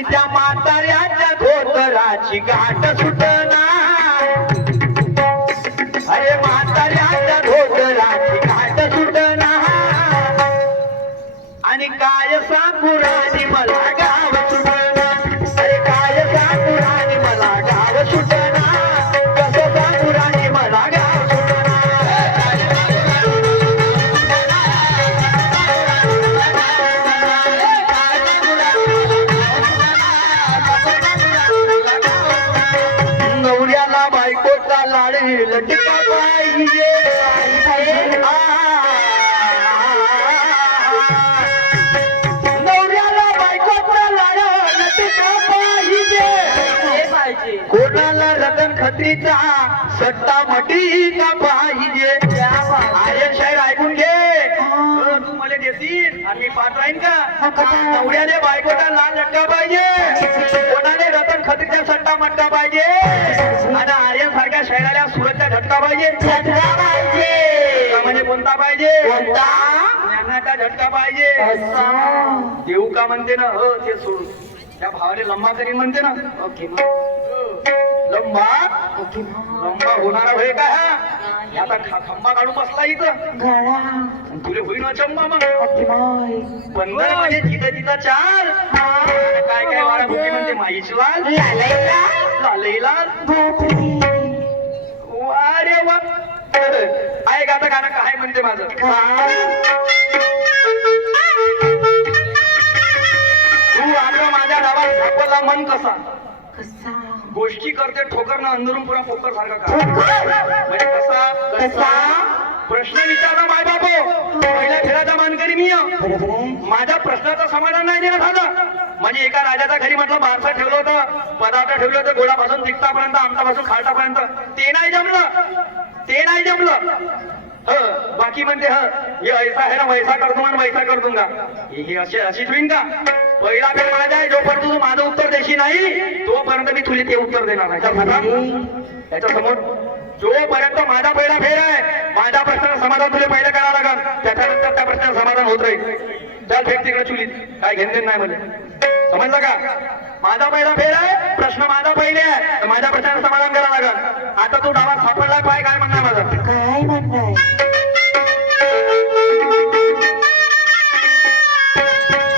आणि त्या म्हाताऱ्याच्या धोतराची गाठ सुटना अरे म्हाताऱ्याच्या धोतराची गाठ सुटना आणि काय सांगू राणी मला गाव सुटना अरे काय सांगू राणी मला गाव सुटना कसं सांगू राणी मला गाव सुटना नवऱ्याला बायकोचा लाड लटका पाहिजे नवऱ्याला बायकोचा लाड लटका पाहिजे कोणाला रतन खत्रीचा सट्टा मटीचा पाहिजे आर्यन शाहीर ऐकून घे तू मला देशील आणि मी पाहत राहीन का नवऱ्याने बायकोचा लाड लटका पाहिजे कोणाने रतन खत्रीचा सट्टा मटका पाहिजे आणि आर्यन सारख्या शहराला सुरतचा झटका पाहिजे म्हणजे कोणता पाहिजे ज्ञानाचा झटका पाहिजे देऊ का म्हणते ना हो ते सोडून त्या भावाने लंबा करीन म्हणते ना ओके लंबा लंबा होणारा होय का हा आता खंबा काढून बसला इथं तुले होईन अचंबा मग बंधन म्हणजे जिथं जिथं चार काय काय वारा भुकी म्हणते माईच लाल लाल अरे वा ऐक आता गाणं काय म्हणते माझं तू आपलं माझ्या डावात सापडला मन कसा गोष्टी करते ठोकर ना अंदरून पुरा पोकर सारखा का म्हणजे कसा प्रश्न विचारला माय बापो पहिल्या फेराचा मानकरी मी माझ्या प्रश्नाचं समाधान नाही देणं झालं म्हणजे एका राजाच्या घरी म्हटलं बारसं ठेवलं होतं पदार्थ ठेवलं होतं गोडापासून तिखटापर्यंत आमटापासून खाटापर्यंत ते नाही जमलं बाकी म्हणते हे ऐसा आहे ना वैसा कर दूंगा वैसा कर दूंगा हे अशीच होईन का पहिला फेर माझा आहे जोपर्यंत तू माझं उत्तर देशी नाही तोपर्यंत मी तुला ते उत्तर देणार नाही त्याच्या समोर जोपर्यंत माझा पहिला फेर आहे माझ्या प्रश्नाचं समाधान तुला पहिलं करावं लागल त्याच्यानंतर त्या प्रश्नाचं समाधान होत राहील चल फेक तिकडे चुलीत काय घेणदेण नाही मला समजलं का माझा पहिला फेर आहे प्रश्न माझा पहिले आहे माझ्या प्रश्नाचं समाधान करावं लागल आता तू डावात सापडला पाय काय म्हणणार माझं काय म्हणताय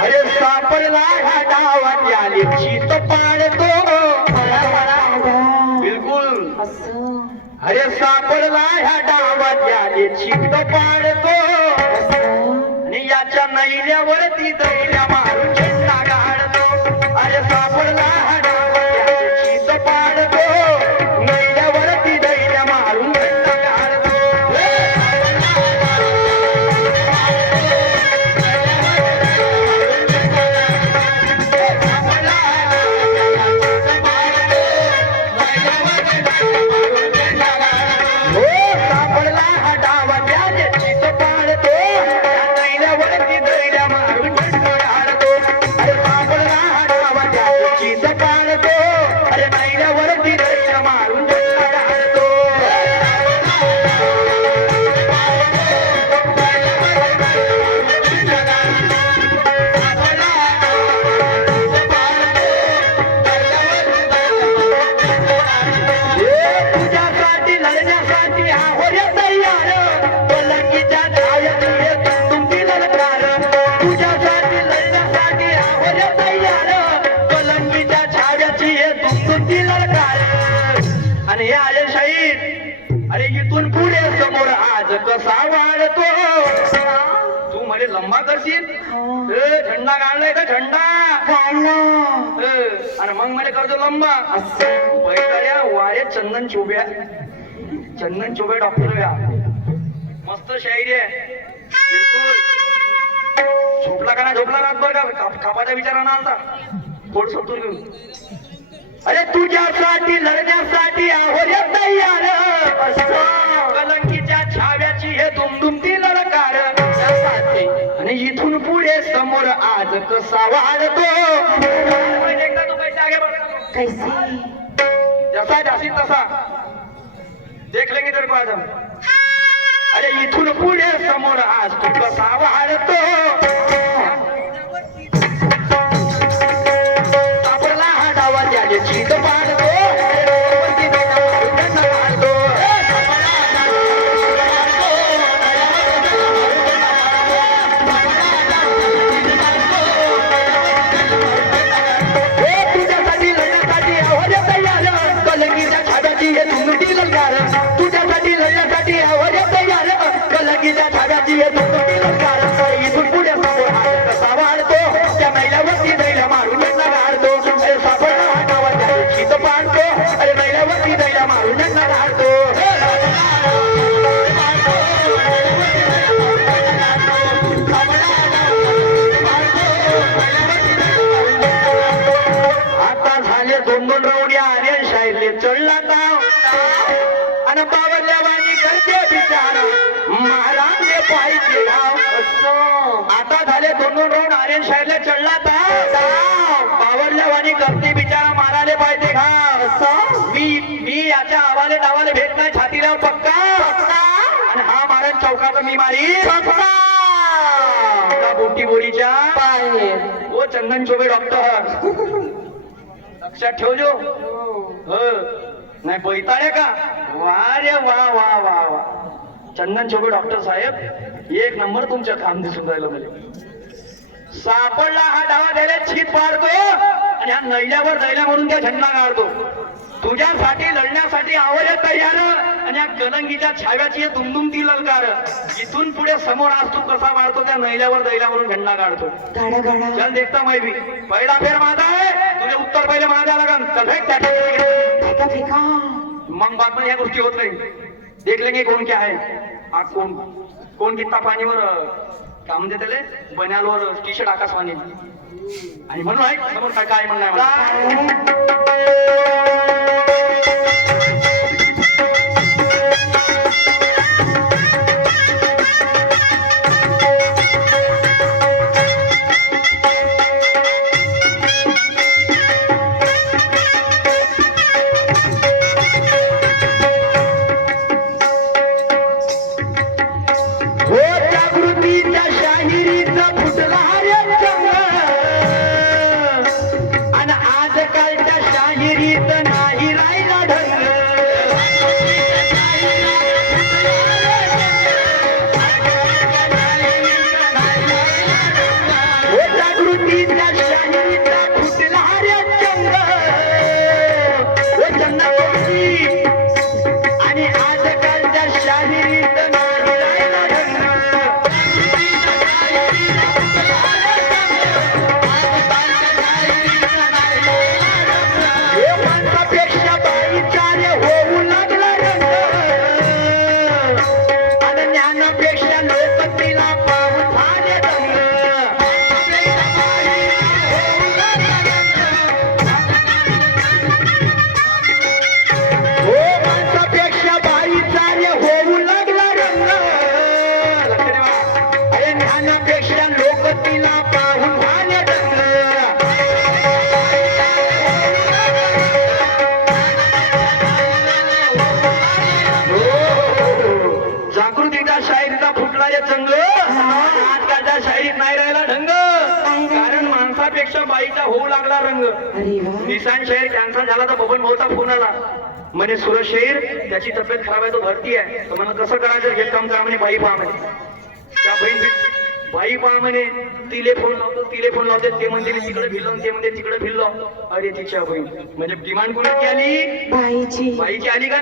अरे सापडला ह्या डावात आली चित पाडतो बिलकुल अरे सापडला ह्या डावात आली चित पाडतो आणि याच्या नैल्यावरती दैल्या मारून झेंडा गाडतो अरे सापडला ह्या डावात आली चित पाडतो नैल्यावरती दैल्या मारून झेंडा गाडतो आणि हे आले शाहीर अरे इथून पुढे समोर आज कसा वाढतो तू म्हणे लंबा करशील झंडा काढलाय का झंडा आणि मग म्हणे करतो लंबा बैठ्या वारे चंदन चोब्या डॉक्टर मस्त शाहीर आहे बिलकुल झोपला का ना झोपला रातभर का कापाच्या विचारानं आलता पोट सोडून घेऊन अरे तुझ्यासाठी लढण्यासाठी आहो रे तयार कलंकीच्या छाव्याची हे दुमदुमती ललकार आणि इथून पुढे समोर आज कसा वाढतो एकदा तू कैसे आगे बढ़ कैसे जसा जाशील तसा देख लेंगे तेरे को आज हम अरे इथून पुढे समोर आज तू कसा वाढतो आणि बावरल्या वाणी करते बिचारा महाराज पाहिजे आता झाले दोन राऊंड आर्यन शाळेला चढला बावरल्या वाणी करते बिचारा मारायला पाहिजे मी याच्या आवाले डावाले भेट नाही छातीला पक्का आणि हा महाराज चौकाचा मी मारी बोटी बोलीच्या ओ चंदन चोबे डॉक्टर लक्षात ठेवजो नाही बैताळे का वा रे वा वा वा वा चंदन चोबे डॉक्टर साहेब एक नंबर तुमच्या काम दिसून राहिलं म्हणजे सापडला हा डावा द्यायला छीत पाडतो आणि हा नैल्यावर दैल्या म्हणून त्या झंडा काढतो तुझ्यासाठी लढण्यासाठी आवड तयार आणि या कलंगीच्या छाव्याची दुमदुम ती ललकार इथून पुढे समोर आज तू कसा मारतो त्या नैल्यावर दैल्या म्हणून झंडा काढतो चल देखता मैं भी पहिला फेर माझा आहे तुझे उत्तर पहिले माझा लागन मग बाद में या गोष्टी होत नाही देख लेंगे कौन क्या है आप कोण कितना पाणीवर काय म्हणते त्याला बन्यालवर टी शर्ट आकाशवाणी आणि म्हणून आहे समोर काय म्हणणं बाईचा होऊ लागला रंग निशान शहर कॅन्सर झाला तर बबन भाऊचा फोन आला म्हणे सुरज शहर त्याची तब्येत खराब आहे तो भरती आहे तर म्हणून कसं करायचं हे काम करा म्हणे बाई पहा म्हणे त्या बाई पहा म्हणे तिले फोन लावते ते म्हणते तिकडे भिल्लो ते म्हणते तिकडे भिल्लो अरे तिच्या बहीण म्हणजे डिमांड कोणाची आली बाईची आली का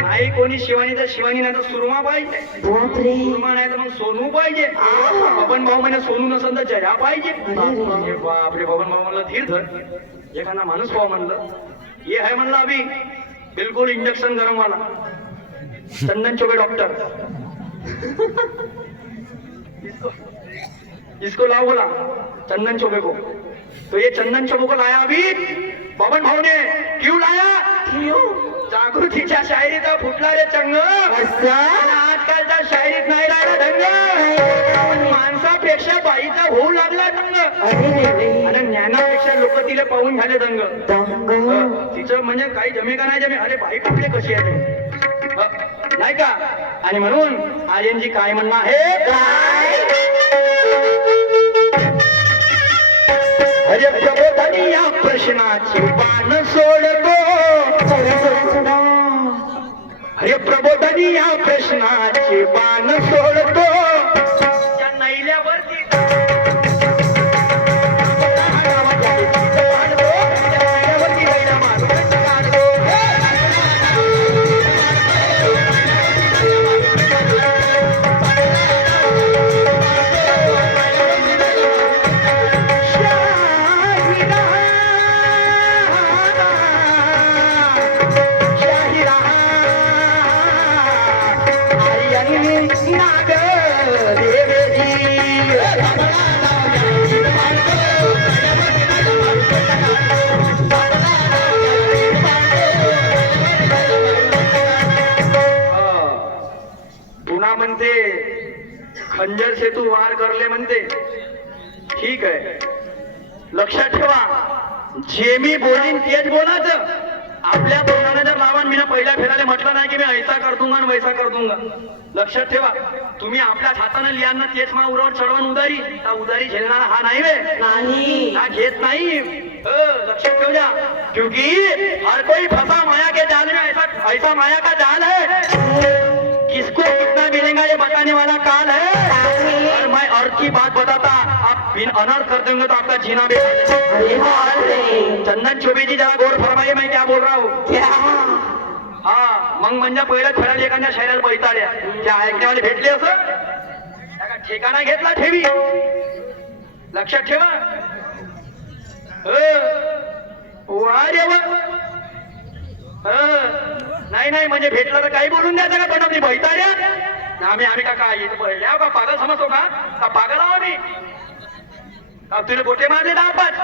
नाही कोणी शिवानी तर शिवानी नाही तर सुरमा पाहिजे सुरमा नाही तर मग सोनू पाहिजे बबन भाऊ म्हणे सोनू नसेल तर जया पाहिजे बापरे बबन भाऊ म्हणलं धीर धर एखादा माणूस भाऊ म्हणलं ये है म्हणलं अभी बिलकुल इंजेक्शन गरम वाला चंदन चौबे डॉक्टर इसको लाओ बोला चंदन चौबे को तो ये चंदन चौबे को लाया अभी बबन भाऊ ने क्यों लाया जागृतीच्या शायरीचा फुटला रे चंग आजकालच्या शायरीत नाही राहिला ढंग माणसापेक्षा बाईचा होऊ लागला ढंग आणि ज्ञानापेक्षा लोक तिला पाहून झाले दंग तिचं म्हणजे काही जमे का नाही जमे अरे बाई कुठले कशी आहे नाही का आणि म्हणून आर्यनजी काय म्हणणं आहे अरे प्रबोधनी या प्रश्नाची बाण सोडतो अरे प्रबोधनी या प्रश्नाची बाण सोडतो त्या नैल्यावरती खंजर से तू वार करले म्हणते. ठीक आहे, लक्षात ठेवा, जे मी बोलीन तेच बोलायचं. आपल्या बोलण्याने जर लावण मी पहिल्या फेराने म्हटलं नाही की मी ऐसा कर दूंगा आणि वैसा कर दूंगा. लक्षात ठेवा, तुम्ही आपल्याच हाताने लिहांना तेच मा उरावर चढवून उदारी, त्या उदारी झेलणारा हा नाही वे, नाही हा घेत नाही. लक्षात ठेव जा, क्योंकि हर कोई फंसा माया के जाल में. ऐसा ऐसा माया का जाल है, किसको कितना मिलेगा ये बताने वाला काल है. और मैं अर्थ की बात बताता, आप बिन अनर्थ कर देंगे तो आपका जीना भी. चंदन चौबे जी जरा गौर फरमाइए मैं क्या बोल रहा हूँ. हा, मग म्हणजे पहिल्या खेळाला एखाद्या शहराला बैताड्या त्या ऐकण्यावाले भेटले असं त्याला ठिकाणा घेतला ठेवी. लक्षात ठेवा. वा रे वा. नाही नाही म्हणजे भेटला तर काही बोलून द्यायचं का पण आपली बैताड्या. आम्ही का काय का पागल समजतो का पागल आहो मी. तुला बोटे मारले ना आपण,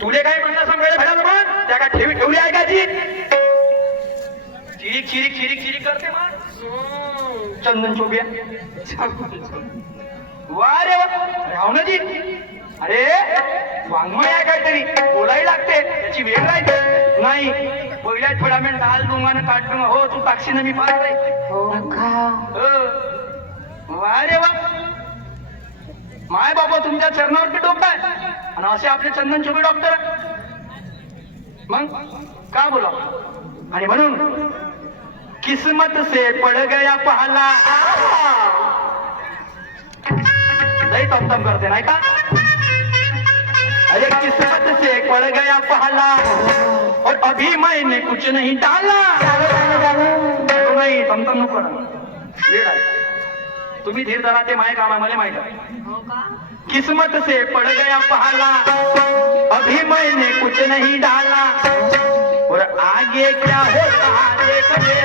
तुले काय म्हणलं समजायला भेटायला मग त्या का ठेवली आहे का ती. चिरिक चिरिक चिरिक चिरिक करते मग चंदन चोबिया. वा रे वा. राव ना जी, अरे वाङ्मय आहे काहीतरी, बोलायला लागते, त्याची वेळ राहते. नाही पहिल्या थोडा मी डाल दूंगा ना काट दूंगा. हो तू टाकशी ना मी पार जाईल. वा रे वा. माय बाबा तुमच्या चरणावरती डोकं आहे आणि असे आपले चंदन चोबे डॉक्टर. मग का बोला. आणि म्हणून किस्मत से पड़ गया पहला. लई तमतम करते नाही का. अरे किस्मत से पड़ गया पहला और अभी मैंने कुछ नहीं डाला. नाही तमतम नको करा. तुम्ही धीर धरा, ते माय काम आहे मला माहित आहे. किस्मत से पड़ गया पहला अभी मैंने कुछ नहीं डाला और आगे क्या होता देख ले.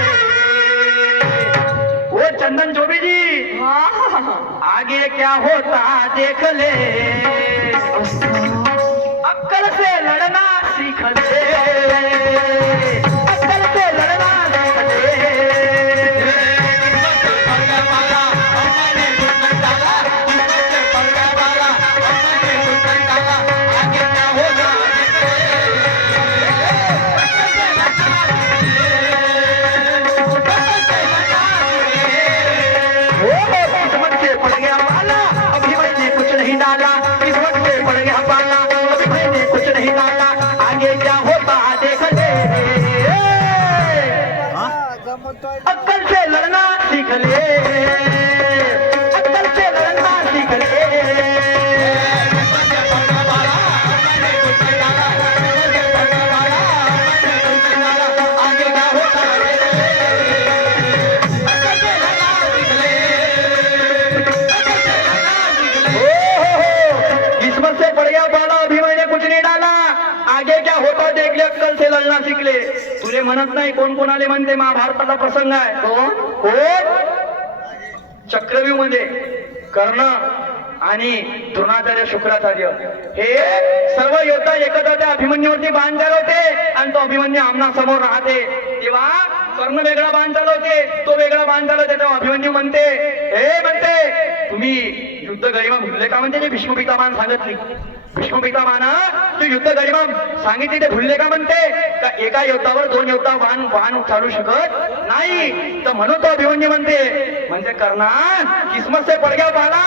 वो चंदन चौबे जी, आगे क्या होता देख ले. अक्कल से लड़ना सीख ले, अक्कल से लड़ना सीख ले. अक्कल से लड़ना सीख ले, अक्कल से लड़ना सीख ले. आगे क्या होता किस्मत से पड़ गया बाला अभी मैंने कुछ नहीं डाला. आगे क्या होता देख ले, अक्कल से लढणं शिकले. तुले म्हणत नाही कोण कोणाले म्हणते. महाभारताचा प्रसंग आहे. कोण चक्रव्यूह मध्ये कर्ण आणि द्रोणाचार्य शुक्राचार्य हे सर्व योद्धा एकत्र त्या अभिमन्यूवरती बाण चालवते आणि तो अभिमन्यू आमना समोर राहते. तेव्हा कर्ण वेगळा बाण चालवते, तो वेगळा बाण चालवते. तेव्हा अभिमन्यू म्हणते, हे म्हणते तुम्ही युद्ध गरिमा भुलले का म्हणते. जे भीष्म पितामहान सांगितली, भीष्म पितामहान तू युद्ध गरिमा सांगितली ते भुलले का म्हणते. का एका योद्धावर दोन योद्धा बाण चालू शकत नाही. तर म्हणून तो अभिमन्यू म्हणते कर्णा किस्मत से पड़ गया बाला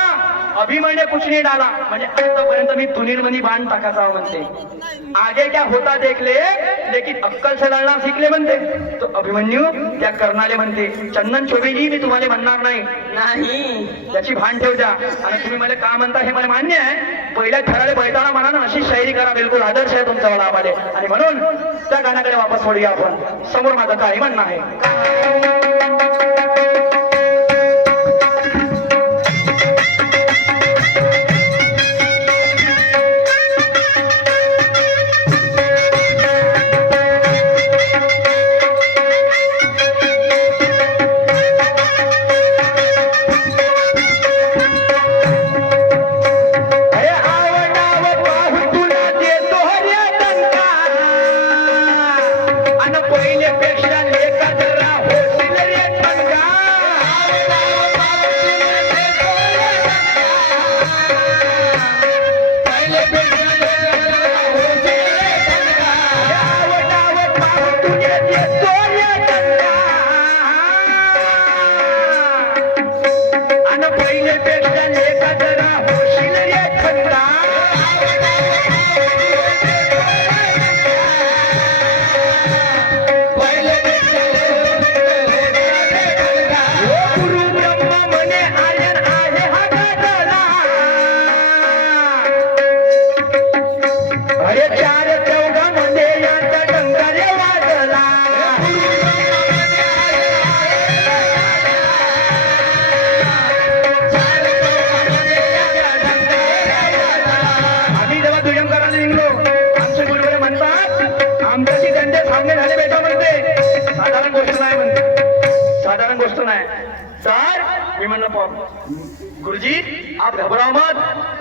अभी मैंने कुछ नहीं डाला. म्हणजे आतापर्यंत मी तुनीरमनी बाण टाकायचा म्हणते. आगे क्या होता देख ले लेकिन अक्कल से लढणं शिकले म्हणते. तो अभिमन्यू त्या कर्णाले म्हणते, चंदन चौबेजी मी तुम्हाला म्हणणार नाही, त्याची भान ठेव द्या. आणि तुम्ही मला का म्हणता हे मला मान्य आहे. पहिल्या ठराले बैताना म्हणा ना अशी शायरी करा, बिलकुल आदर्श आहे तुमचा आम्हाला. आणि म्हणून त्या गाण्याकडे वापस वळूया आपण. समोर माझं काही म्हणणं आहे. पहिले पेक्षा लेखा जरा होती अरे चार चौघामध्ये यांचा टंकारे वाजला. आम्ही जेव्हा दुय्यम करायला निघलो आमचे गुरुवर म्हणतात आमच्याशी त्यांचे सामने झाले बेटा म्हणते. साधारण गोष्ट नाही म्हणते, साधारण गोष्ट नाही. तर मी म्हणलं गुरुजी आप घबराओ मत.